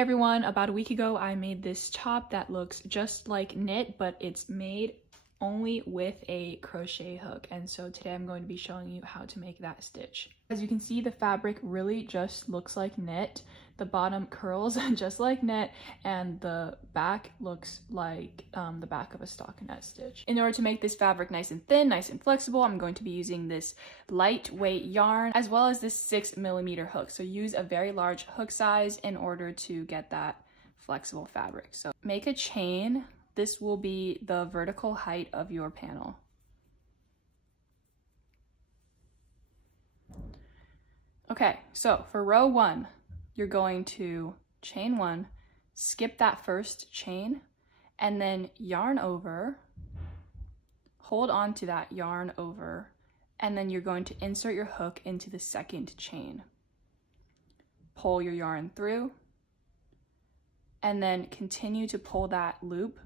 everyone, about a week ago I made this top that looks just like knit, but it's made only with a crochet hook, and so today I'm going to be showing you how to make that stitch. As you can see, the fabric really just looks like knit. The bottom curls just like knit, and the back looks like the back of a stockinette stitch. In order to make this fabric nice and thin, nice and flexible, I'm going to be using this lightweight yarn as well as this 6mm hook. So use a very large hook size in order to get that flexible fabric. So make a chain. This will be the vertical height of your panel. Okay, so for row 1, you're going to chain 1, skip that first chain, and then yarn over, hold on to that yarn over, and then you're going to insert your hook into the second chain. Pull your yarn through, and then continue to pull that loop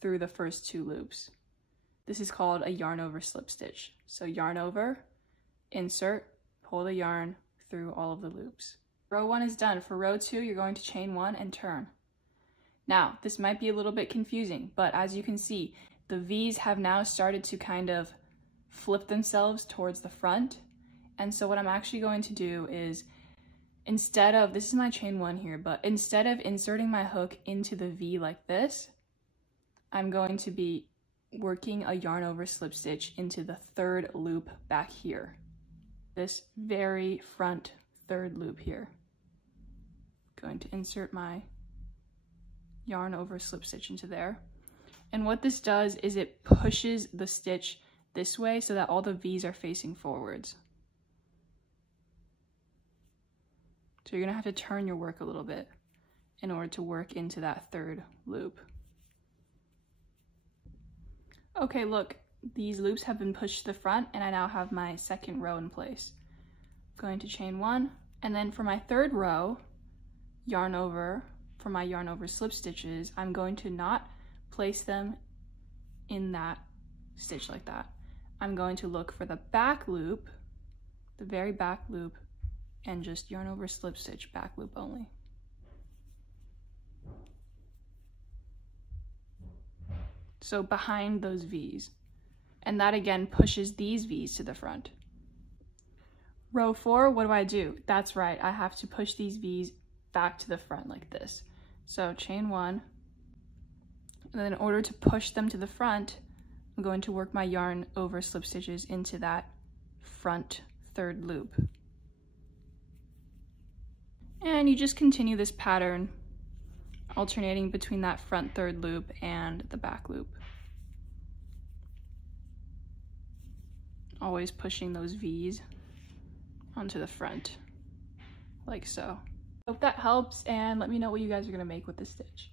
through the first 2 loops. This is called a yarn over slip stitch. So yarn over, insert, pull the yarn through all of the loops. Row 1 is done. For row 2, you're going to chain 1 and turn. Now, this might be a little bit confusing, but as you can see, the V's have now started to kind of flip themselves towards the front. And so what I'm actually going to do is, instead of, this is my chain 1 here, but instead of inserting my hook into the V like this, I'm going to be working a yarn over slip stitch into the 3rd loop back here. This very front 3rd loop here. Going to insert my yarn over slip stitch into there. And what this does is it pushes the stitch this way so that all the V's are facing forwards. So you're gonna have to turn your work a little bit in order to work into that 3rd loop. Okay, look, these loops have been pushed to the front and I now have my 2nd row in place. Going to chain 1, and then for my 3rd row, yarn over, for my yarn over slip stitches, I'm going to not place them in that stitch like that. I'm going to look for the back loop, the very back loop, and just yarn over slip stitch back loop only. So behind those V's. And that again pushes these V's to the front. Row 4, what do? That's right, I have to push these V's back to the front like this. So chain 1, and then in order to push them to the front, I'm going to work my yarn over slip stitches into that front 3rd loop. And you just continue this pattern, alternating between that front 3rd loop and the back loop. Always pushing those V's onto the front, like so. Hope that helps, and let me know what you guys are gonna make with this stitch.